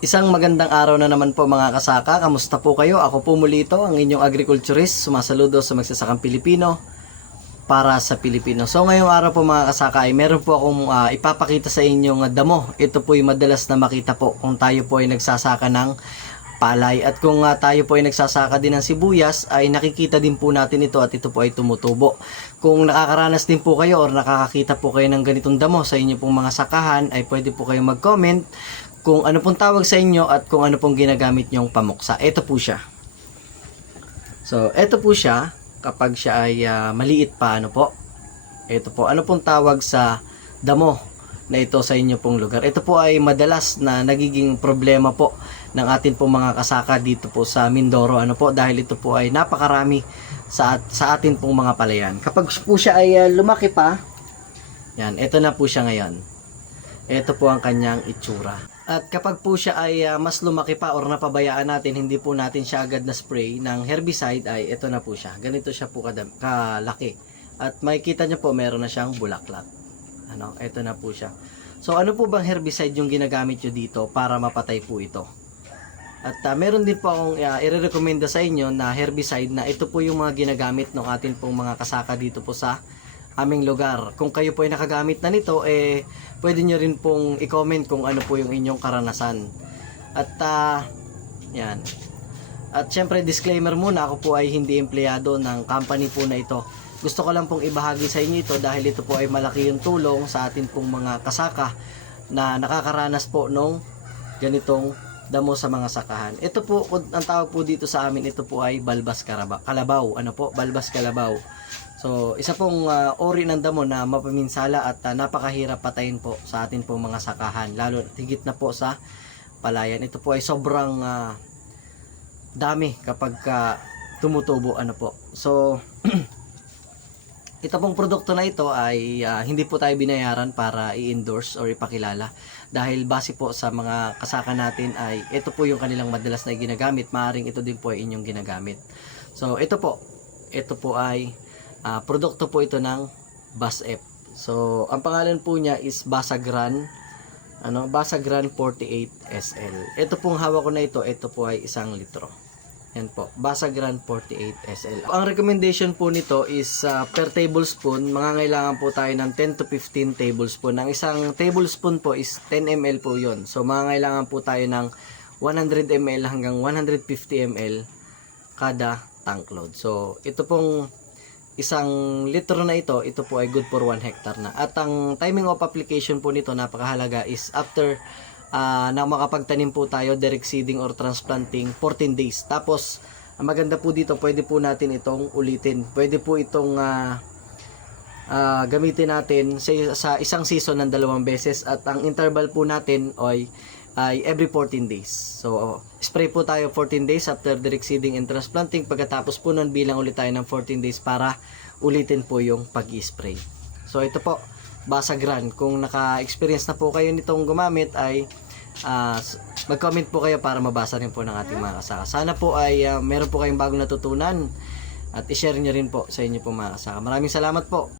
Isang magandang araw na naman po mga kasaka. Kamusta po kayo? Ako po muli ito, ang inyong agriculturist. Sumasaludo sa magsasakang Pilipino para sa Pilipino. So ngayong araw po mga kasaka ay meron po akong ah, ipapakita sa inyong damo. Ito po yung madalas na makita po kung tayo po ay nagsasaka ng palay. At kung ah, tayo po ay nagsasaka din ng sibuyas ay nakikita din po natin ito at ito po ay tumutubo. Kung nakakaranas din po kayo or nakakakita po kayo ng ganitong damo sa inyo pong mga sakahan ay pwede po kayo mag-comment kung ano pong tawag sa inyo at kung ano pong ginagamit nyong pamuksa. Ito po siya. So, ito po siya kapag siya ay ah, maliit pa ano po. Ito po, ano pong tawag sa damo na ito sa inyo pong lugar. Ito po ay madalas na nagiging problema po ng atin pong mga kasaka dito po sa Mindoro. Ano po, dahil ito po ay napakarami sa, sa atin pong mga palayan. Kapag po siya ay ah, lumaki pa, yan, ito na po siya ngayon. Ito po ang kanyang itsura. At kapag po siya ay ah, mas lumaki pa or napabayaan natin, hindi po natin siya agad na spray ng herbicide ay ito na po siya. Ganito siya po kadam- kalaki. At makikita niyo po meron na siyang bulaklak. Ano, ito na po siya. So ano po bang herbicide yung ginagamit nyo dito para mapatay po ito? At ah, meron din po akong uh, irerekomenda sa inyo na herbicide na ito po yung mga ginagamit ng atin pong mga kasaka dito po sa aming lugar. Kung kayo po ay nakagamit na nito, eh, pwede nyo rin pong i-comment kung ano po yung inyong karanasan. At, ah, yan. At syempre, disclaimer muna, ako po ay hindi empleyado ng company po na ito. Gusto ko lang pong ibahagi sa inyo ito dahil ito po ay malaki yung tulong sa atin pong mga kasaka na nakakaranas po nung ganitong damo sa mga sakahan. Ito po, ang tawag po dito sa amin, ito po ay balbas karaba, kalabaw. Ano po? Balbas kalabaw. So, isa pong ah, ori ng damo na mapaminsala at ah, napakahirap patayin po sa atin pong mga sakahan. Lalo, higit na po sa palayan. Ito po ay sobrang ah, dami kapag ah, tumutubo. Ano po. So, ito pong produkto na ito ay ah, hindi po tayo binayaran para i-endorse or ipakilala. Dahil base po sa mga kasaka natin ay ito po yung kanilang madalas na ginagamit. Maaring ito din po ay inyong ginagamit. So ito po. Ito po ay ah, produkto po ito ng BASF so ang pangalan po niya is Basagran ano Basagran 48 SL ito pong hawak ko na ito. Ito po ay isang litro yan po, Basagran 48 SL. Ang recommendation po nito is uh, per tablespoon, mga po tayo ng 10 to 15 tablespoon. Ang isang tablespoon po is 10 ml po yon. So mga po tayo ng 100 ml hanggang 150 ml kada tank load. So ito pong isang litro na ito, ito po ay good for 1 hectare na. At ang timing of application po nito napakahalaga is after ah, na makapagtanim po tayo direct seeding or transplanting 14 days. Tapos ang maganda po dito, pwede po natin itong ulitin. Pwede po itong ah, ah, gamitin natin sa, sa isang season ng dalawang beses at ang interval po natin ay ay every 14 days. So, spray po tayo 14 days after direct seeding and transplanting. Pagkatapos po nun, bilang ulit tayo ng 14 days para ulitin po yung pag-spray. So, ito po, Basagran. Kung naka-experience na po kayo nitong gumamit ay s- mag-comment po kayo para mabasa rin po ng ating mga kasaka. Sana po ay ah, meron po kayong bagong natutunan at i-share nyo rin po sa inyo po mga kasaka. Maraming salamat po.